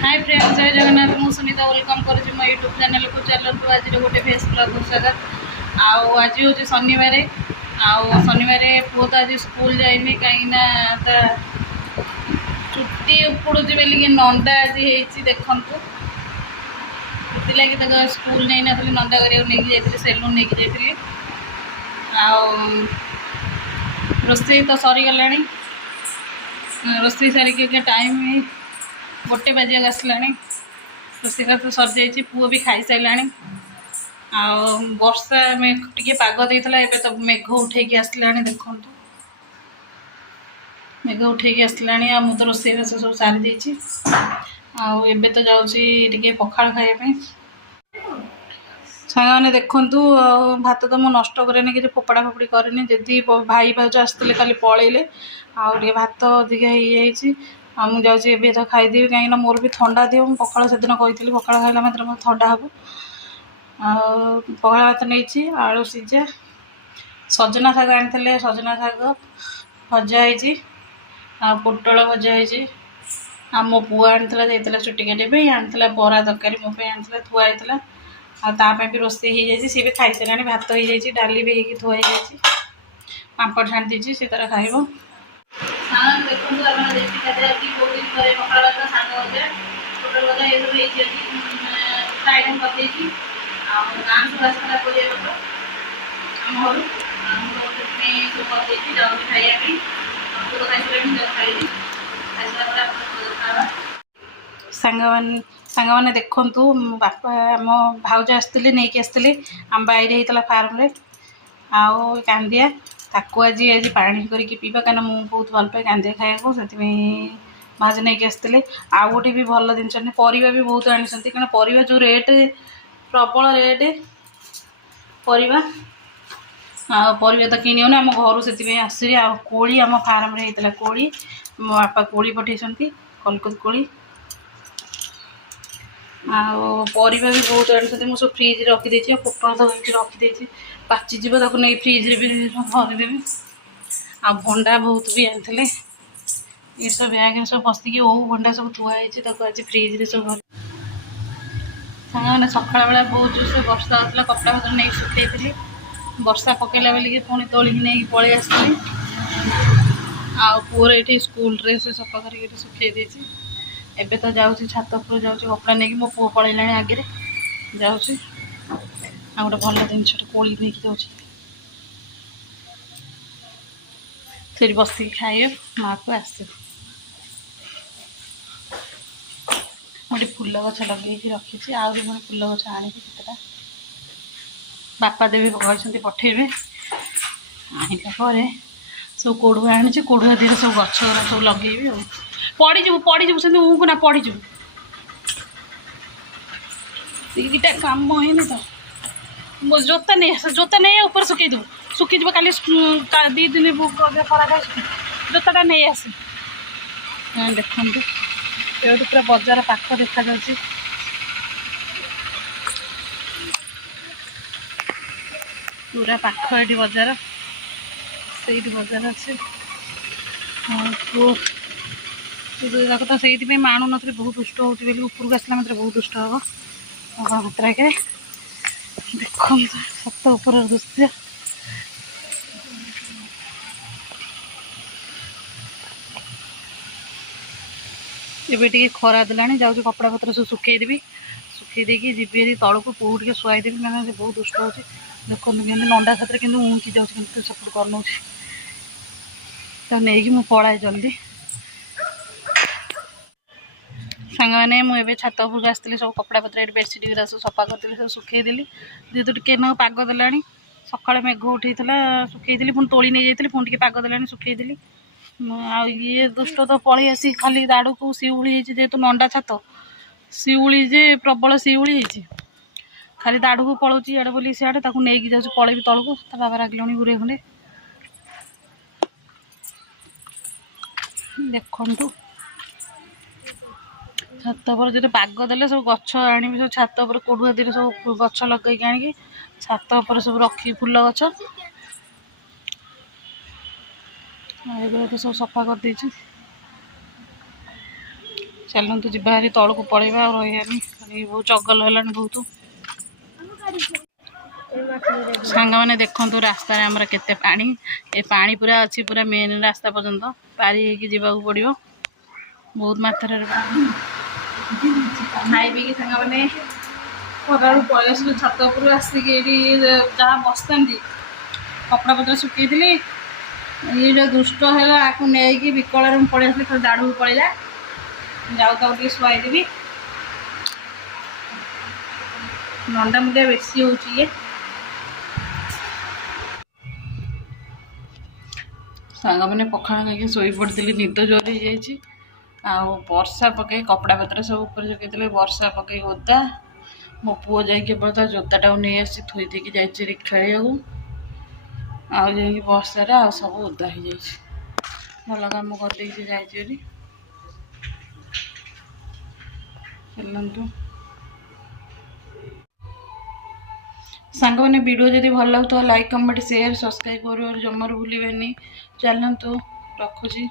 Hi friends, जय जगन्नाथ। मु Sunita welcome करुँच मो यूट्यूब चैनल को। चलतु आज गोटे फेस ब्लॉग स्वागत। आज हूँ शनिवार शनिवार पुओ तो आज स्कूल जाइनि कहीं छुट्टी उपड़ू बोलिए नंदा आज देखु लगे स्कूल नहीं ना नंदा करने सेलून नहीं जाइए। रोसे तो सरीगला रोसे सारिक टाइम गोटे बजे आसला रोसे तो सर जा पुओ भी खाई सारा वर्षा टे पाग देता है। तो मेघ उठे आसला देखु मेघ उठे आसला मुझे तो रोसे बास सब सारी देती आबे तो जाऊँगी पखाड़ खायापी। सांग मैंने देखु भात तो मुझे नष्ट कैनि कि फोपड़ा फोपड़ी कैनि जी भाई भाज आसते खाली पलैले आगे भात अधिका हो मुझे जाऊँगी तो खाईदेवी कहीं मोर भी ठंडा दिव मुझे पखाड़ से दिन कही पखाड़ खाइला मात्र मोर ठंडा हम पखाड़ भात नहीं आलू सीझा सजना शाग आनी सजना शाग भजा हो पोटल भजा हो मो पुआ आनी चुटी काटे आनी बरा तरकारी मोप आनी थुआई आतापी भी रोसे हो जाए सी भी खाई सारे भात हो जाए डाली भी थुआई पापड़ छाणी देती सी तार खाइब। देखो देसी खाद्य बहुत दिन पर पखाड़ भात शाग भजा पोटल भजा ये सब आइटम कर गाँ सब आसला परिया आम घर सब कर जाऊँ खाइबी तो खाई खाई सांग मैंने देखु बापा आम भाउज आसते नहीं आसते आम बाईरे होता फार्म रे आउ कांदिया ताकू आज आज पानी करके पीवा कहीं मुझे बहुत भल पाए कांदिया खाया से भाज नहीं आसते आउ गोटे भी भल जिन परिवा भी बहुत आनी कहीं परिवा जो रेट प्रबल रेट परिवा परिवा तो किणी आम घर से आसी कोड़ी आम फार्म रे होता कोड़ी मो बापा कोड़ी पठे कलकत कोड़ी परिवा भी बहुत आनी मुझे सब फ्रिज रखीदे पोटल तो रखीदे पाचिज नहीं फ्रिज भी भरदेवी आ भंडा बहुत भी आनी ये सब बैग सब बसिक ओ भंडा सब थुआई आज फ्रिज सब भर मैंने सकाल बेला बहुत जोर से वर्षा होता कपड़ा पत्र नहीं सुखी वर्षा पकेला बोलिए पुणी तोलिकी नहीं पलि आसली पुअर ये स्कूल ड्रेस सफा करके सुखे देती एबे तो जाऊँगी छात उपर जाऊँगी कपड़ा नहीं मो पुओ पलैला आगे जाऊँगी आ गोटे भल जिन कोड़ी नहीं जाऊँगी फिर बसिक खाइब माँ को आस गोटे फुल गछ लगे रखी आगे पुणी फुल गछ आनी केतटा बापा देवी कहते पठेबे आने सब कोड़ुआ आनी कोड़ुआ देह सब गछ सब लगे पड़ीजु से को ना पड़ीजु दीटा कम है तो जोता नहीं ऊपर सुखीज कल दी दिन खरा जोताटा नहीं आसे देखो ये पूरा बजार पाख देखा जाए पूरा पाख ये बजार से बजार अच्छे तो से माणु न बहुत दुष्ट हो ऊपर आसला मतलब बहुत दुष्ट हम मात्रा के देखो सत उपर दृश्य एबे खरा देला जाऊँ कपड़ा पत्र सब सुखेदेवी सुखेदी जी तौक पू टे शुआईदेवी मैंने बहुत दुष्ट हो देखो नंदा साथ कि उंकी जाऊँगी सपोर्ट कर नौ तो नहीं मुझे पलाए जल्दी सांग मैंने मुझे छात उपरक आसती सब कपड़ा पत्र बेडसीट गुरा सब सफा करी सब सुखेदेली जेहेतु टे पाग देला सका मेघ उठेला सुखेदी पुणी तोली नहीं जाती पुणी पाग देला सुखेदेली ये दुष्ट तो पलि आसी खाली दाड़ को शिउली जेहेतु नंदा छात शिउली जे प्रबल शिउली खाली दाड़ को पलाऊँ इे बोली सियाड़े नहीं जाऊँ पलैबी तौक बाबा रागिले गुरे खंडे देखु छात पर जो पाग देले सब गछ आनी सब छात पर कोड़ुआ दी सब गछ लगे आनिकी छात पर सब रखी फुल गछ एगुड़ा सब सफा कर चलतु ଯିବା ହାରି ତଳକୁ ପଳେଇବା ଆଉ ରହିବାନି ବହୁତ ଚଗଲ ହେଲାଣି ବହୁତ ସାଙ୍ଗମାନେ ଦେଖନ୍ତୁ ରାସ୍ତାରେ ଆମର କେତେ ପାଣି ଏ ପାଣି ପୁରା ଅଛି ପୁରା ମେନ୍ ରାସ୍ତା ପର୍ଯ୍ୟନ୍ତ ପାରି ହେଇକି ଯିବାକୁ ପଡ଼ିବ ବହୁତ ମାତ୍ରାରେ ଖାଇ ପିଇକି ସାଙ୍ଗମାନେ ଖରାରୁ ପଳେଇ ଆସିଲୁ ଛାତ ଉପରୁ ଆସିକି ଏଇଠି ଯାହା ବସିଥାନ୍ତି କପଡ଼ା ପତ୍ର ଶୁଖେଇଥିଲି ଏଇ ଯେଉଁ ଦୁଷ୍ଟ ହେଲା ଆକୁ ନେଇକି ବିକଳରେ ମୁଁ ପଳେଇ ଆସିଲି ଖାଲି ଦାଢ଼କୁ ପଳେଇଲା ଯାଉ ତାକୁ ଟିକେ ଶୁଆଇଦେବି ନଣ୍ଡା ମୁଣ୍ଡିଆ ବେଶୀ ହେଉଛି ଇଏ ସାଙ୍ଗମାନେ ପଖାଳ ଖାଇକି ଶୋଇପଡ଼ିଥିଲି ନିଦ ଜୋର ହେଇଯାଇଛି ଆଉ ବର୍ଷା ପକେଇ କପଡ଼ା ପତ୍ର ସବୁ ଉପରେ ଶୁଖେଇଥିଲେ ବର୍ଷା ପକେଇ ଓଦା ମୋ ପୁଅ ଯାଇକି କେବଳ ତା ଜୋତାଟାକୁ ନେଇ ଆସିଛି ଥୋଇ ଦେଇକି ଯାଇଛି ଖେଳିବାକୁ ଆଉ ଯାଇକି ବର୍ଷାରେ ଆଉ ସବୁ ଓଦା ହେଇଯାଇଛି ଭଲ କାମ କରିଦେଇକି ଯାଇଛି ବୋଲି ଚାଲନ୍ତୁ ସାଙ୍ଗମାନେ ଭିଡ଼ିଓ ଯଦି ଭଲ ଲାଗୁଥିବ ଲାଇକ୍ କମେଣ୍ଟ ସେୟାର ସବସ୍କ୍ରାଇବ୍ କରିବାରୁ ଜମାରୁ ଭୁଲିବେନି ଚାଲନ୍ତୁ ରଖୁଛି।